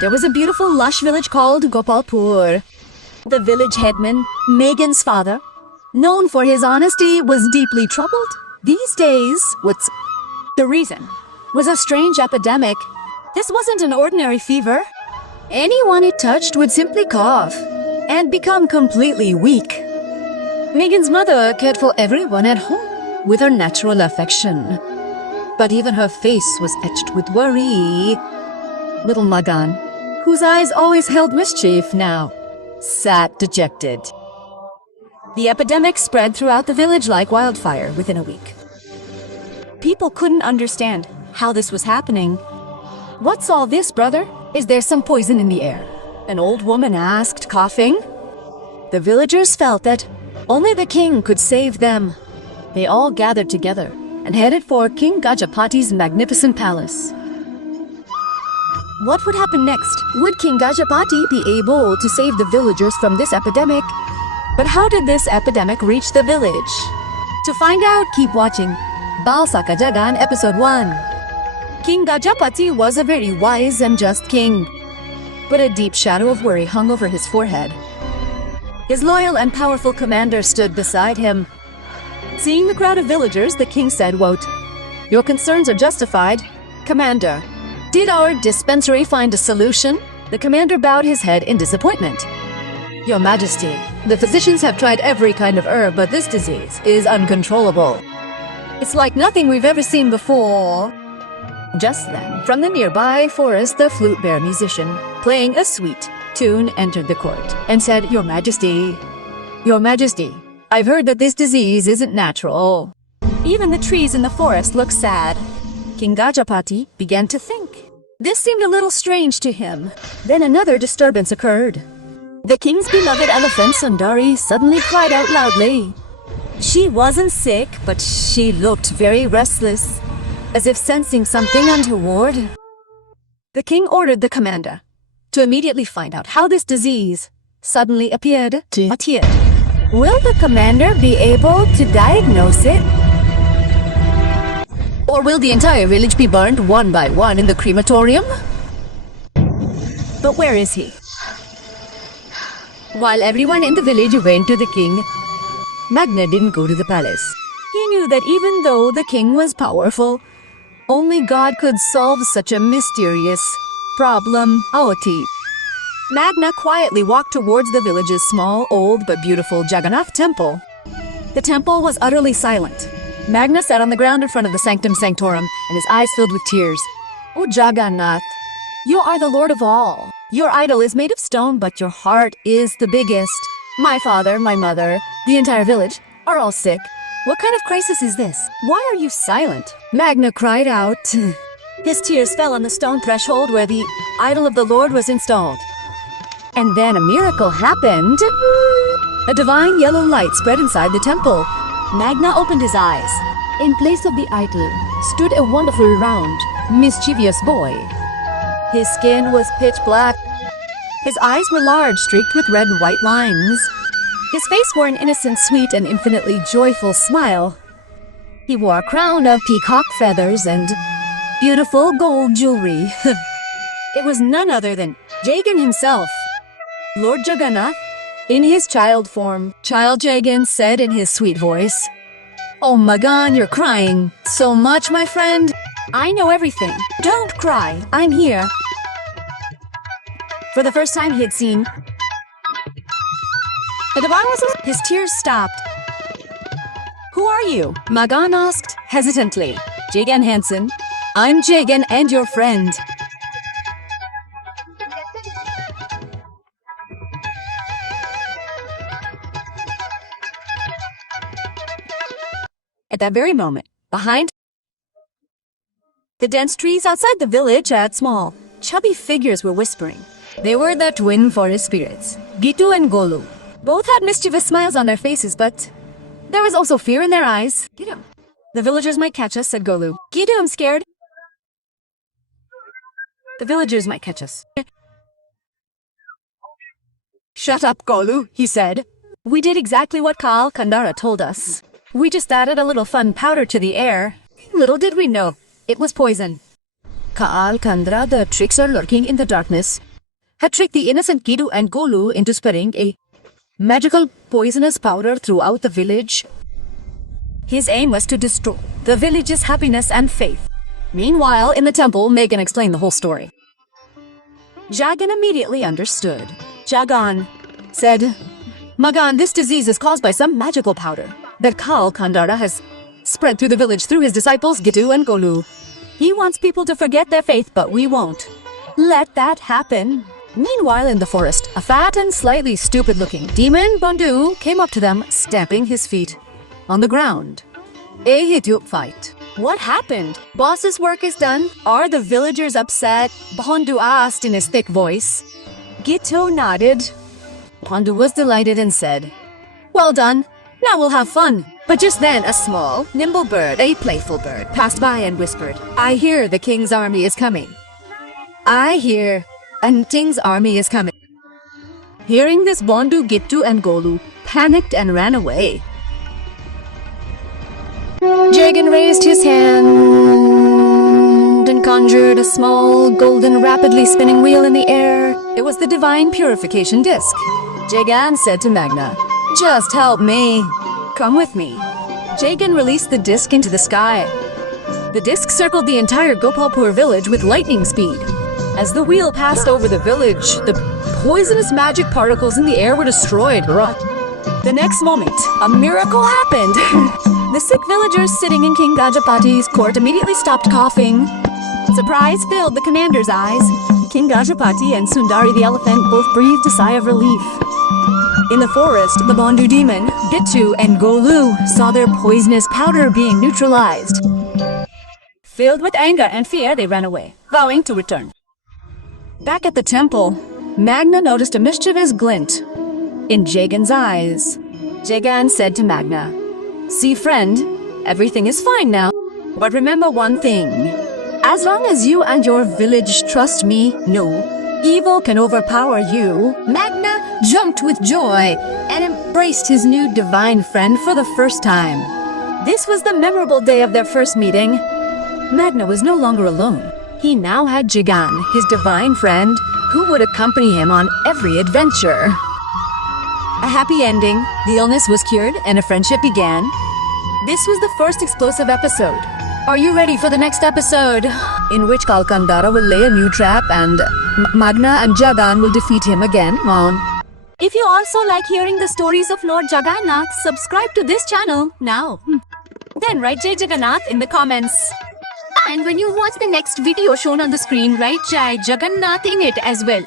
there was a beautiful lush village called Gopalpur. The village headman, Megan's father, known for his honesty, was deeply troubled. These days, what's the reason? Was a strange epidemic. This wasn't an ordinary fever. Anyone it touched would simply cough and become completely weak. Megan's mother cared for everyone at home with her natural affection. But even her face was etched with worry. Little Magan, whose eyes always held mischief now, sat dejected. The epidemic spread throughout the village like wildfire within a week. People couldn't understand how this was happening. "What's all this, brother? Is there some poison in the air?" an old woman asked, coughing. The villagers felt that only the king could save them. They all gathered together and headed for King Gajapati's magnificent palace. What would happen next? Would King Gajapati be able to save the villagers from this epidemic? But how did this epidemic reach the village? To find out, keep watching Bal Saka Jagan Episode 1. King Gajapati was a very wise and just king, but a deep shadow of worry hung over his forehead. His loyal and powerful commander stood beside him. Seeing the crowd of villagers, the king said, quote, "Your concerns are justified, Commander. Did our dispensary find a solution?" The commander bowed his head in disappointment. "Your Majesty, the physicians have tried every kind of herb, but this disease is uncontrollable. It's like nothing we've ever seen before." Just then, from the nearby forest, the flute bear musician, playing a sweet tune, entered the court and said, Your Majesty, I've heard that this disease isn't natural." Even the trees in the forest looked sad. King Gajapati began to think. This seemed a little strange to him. Then another disturbance occurred. The king's beloved elephant Sundari suddenly cried out loudly. She wasn't sick, but she looked very restless, as if sensing something untoward. The king ordered the commander to immediately find out how this disease suddenly appeared. Will the commander be able to diagnose it? Or will the entire village be burned one by one in the crematorium? But where is he? While everyone in the village went to the king, Magna didn't go to the palace. He knew that even though the king was powerful, only God could solve such a mysterious problem. Magna quietly walked towards the village's small, old but beautiful Jagannath temple. The temple was utterly silent. Magna sat on the ground in front of the sanctum sanctorum, and his eyes filled with tears. "O Jagannath, you are the Lord of all. Your idol is made of stone, but your heart is the biggest. My father, my mother, the entire village are all sick. What kind of crisis is this? Why are you silent?" Magna cried out. His tears fell on the stone threshold where the idol of the Lord was installed. And then a miracle happened. A divine yellow light spread inside the temple. Magna opened his eyes. In place of the idol stood a wonderful, round, mischievous boy. His skin was pitch black. His eyes were large, streaked with red and white lines. His face wore an innocent, sweet, and infinitely joyful smile. He wore a crown of peacock feathers and beautiful gold jewelry. It was none other than Jagan himself. Lord Jagannath, in his child form. Child Jagan said in his sweet voice, "Oh Magan, you're crying so much, my friend. I know everything. Don't cry. I'm here." For the first time he had seen the divine was his tears stopped. "Who are you?" Magan asked hesitantly. "Jagan Hansen. I'm Jagan and your friend." At that very moment, behind the dense trees outside the village, small, chubby figures were whispering. They were the twin forest spirits, Gitu and Golu. Both had mischievous smiles on their faces, but there was also fear in their eyes. "Gitu, the villagers might catch us," said Golu. "Gitu, I'm scared. The villagers might catch us." "Shut up, Golu," he said. "We did exactly what Kal Kandara told us. We just added a little fun powder to the air. Little did we know, it was poison." "Kal Kandra, the tricks are lurking in the darkness. had tricked the innocent Gidu and Golu into spreading a magical poisonous powder throughout the village. His aim was to destroy the village's happiness and faith. Meanwhile, in the temple, Megan explained the whole story. Jagan immediately understood. Jagan said, Magan, this disease is caused by some magical powder that Kal Kandara has spread through the village through his disciples Gitu and Golu. He wants people to forget their faith, but we won't let that happen. Meanwhile, in the forest, a fat and slightly stupid-looking demon Bondu came up to them, stamping his feet on the ground. A Hitu fight. What happened? Boss's work is done? Are the villagers upset? Bondu asked in his thick voice. Gitu nodded. Bondu was delighted and said, Well done. Now we'll have fun. But just then, a small, nimble bird, a playful bird, passed by and whispered, I hear the king's army is coming. I hear a king's army is coming. Hearing this, Bondu, Gitu, and Golu panicked and ran away. Jagan raised his hand and conjured a small, golden, rapidly spinning wheel in the air. It was the divine purification disc. Jagan said to Magna, Just help me. Come with me. Jagan released the disc into the sky. The disc circled the entire Gopalpur village with lightning speed. As the wheel passed over the village, the poisonous magic particles in the air were destroyed. The next moment, a miracle happened. The sick villagers sitting in King Gajapati's court immediately stopped coughing. Surprise filled the commander's eyes. King Gajapati and Sundari the elephant both breathed a sigh of relief. In the forest, the Bondu demon, Gitu, and Golu saw their poisonous powder being neutralized. Filled with anger and fear, they ran away, vowing to return. Back at the temple, Magna noticed a mischievous glint in Jagan's eyes. Jagan said to Magna, See, friend, everything is fine now. But remember one thing. As long as you and your village trust me, no evil can overpower you. Magna jumped with joy and embraced his new divine friend for the first time. This was the memorable day of their first meeting. Magna was no longer alone. He now had Jagan, his divine friend, who would accompany him on every adventure. A happy ending, the illness was cured, and a friendship began. This was the first explosive episode. Are you ready for the next episode? In which Kalkandara will lay a new trap and Magna and Jagan will defeat him again. If you also like hearing the stories of Lord Jagannath, subscribe to this channel now. Then write Jai Jagannath in the comments. And when you watch the next video shown on the screen, write Jai Jagannath in it as well.